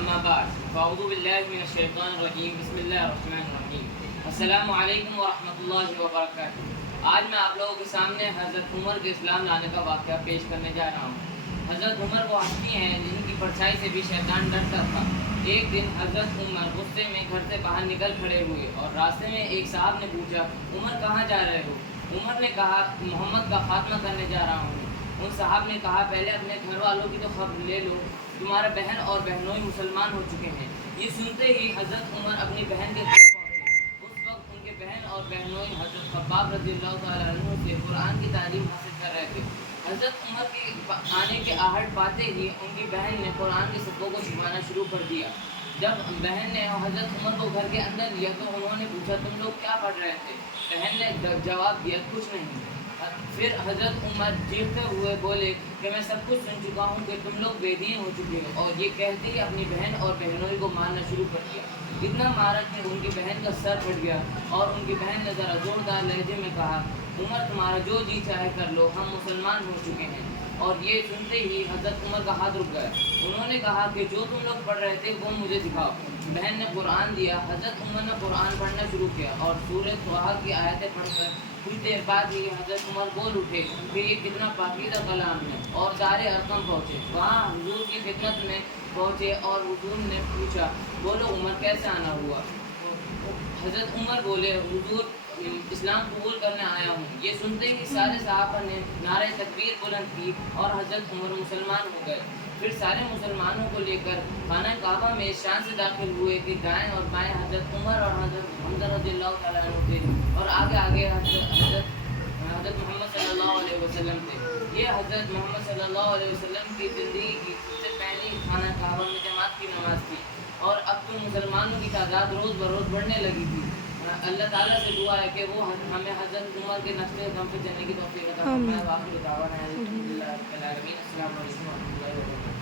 اما بعد فاعوذ باللہ من الشیطان الرجیم بسم اللہ الرحمن الرحیم السلام علیکم ورحمۃ اللہ وبرکاتہ۔ آج میں آپ لوگوں کے سامنے حضرت عمر کے اسلام لانے کا واقعہ پیش کرنے جا رہا ہوں۔ حضرت عمر وہ ہستی ہیں جن کی پرچھائی سے بھی شیطان ڈرتا تھا۔ ایک دن حضرت عمر غصے میں گھر سے باہر نکل کھڑے ہوئے اور راستے میں ایک صاحب نے پوچھا، عمر کہاں جا رہے ہو؟ عمر نے کہا، محمد کا خاتمہ کرنے جا رہا ہوں۔ ان صاحب نے کہا، پہلے اپنے گھر والوں کی تو خبر لے لو، تمہارے بہن اور بہنوئی مسلمان ہو چکے ہیں۔ یہ سنتے ہی حضرت عمر اپنی بہن کے گھر پہنچے۔ اس وقت ان کے بہن اور بہنوئی حضرت خباب رضی اللہ تعالیٰ عنہ سے قرآن کی تعلیم حاصل کر رہے تھے۔ حضرت عمر کے آنے کے آہٹ پاتے ہی ان کی بہن نے قرآن کے صفحوں کو چھپانا شروع کر دیا۔ جب بہن نے حضرت عمر کو گھر کے اندر لیا تو انہوں نے پوچھا، تم لوگ کیا پڑھ رہے تھے؟ بہن نے جواب دیا، کچھ نہیں۔ پھر حضرت عمر چیختے ہوئے بولے کہ میں سب کچھ سن چکا ہوں کہ تم لوگ بے دین ہو چکے ہو، اور یہ کہتے ہی اپنی بہن اور بہنوئی کو مارنا شروع کر دیا۔ اتنا مارا کہ ان کی بہن کا سر پھٹ گیا اور ان کی بہن نے ذرا زوردار لہجے میں کہا، عمر تمہارا جو جی چاہے کر لو، ہم مسلمان ہو چکے ہیں۔ اور یہ سنتے ہی حضرت عمر کا ہاتھ رک گیا۔ انہوں نے کہا کہ جو تم لوگ پڑھ رہے تھے وہ مجھے دکھاؤ۔ بہن نے قرآن دیا۔ حضرت عمر نے قرآن پڑھنا شروع کیا اور سورہ طٰہٰ کی آیتیں پڑھ کر کچھ دیر بعد ہی حضرت عمر بول اٹھے کہ یہ کتنا پاکیزہ کلام ہے، اور دار ارقم پہنچے۔ وہاں حضور کی خدمت میں پہنچے اور حضور نے پوچھا، بولو عمر کیسے آنا ہوا؟ حضرت عمر بولے، حضور اسلام قبول کرنے آیا ہوں۔ یہ سنتے ہی سارے صحابہ نے نعرہ تکبیر بلند کی اور حضرت عمر مسلمان ہو گئے۔ پھر سارے مسلمانوں کو لے کر خانہ کعبہ میں اس شان سے داخل ہوئے کہ دائیں اور بائیں حضرت عمر اور حضرت حمزہ رضی اللہ تعالیٰ عنہ تھے، اور آگے آگے حضرت محمد صلی اللہ علیہ وسلم تھے۔ یہ حضرت محمد صلی اللہ علیہ وسلم کی زندگی کی سب سے پہلی خانہ کعبہ میں جماعت کی نماز تھی، اور اب تو مسلمانوں کی تعداد روز بروز بڑھنے لگی تھی۔ اللہ تعالیٰ سے دعا ہے کہ وہ ہمیں حضرت عمر کے نقش قدم پہ چلنے کی توفیق عطا فرمائے۔ وآخر دعوانا الحمدللہ رب العالمین۔ السلام علیکم ورحمۃ اللہ وبرکاتہ۔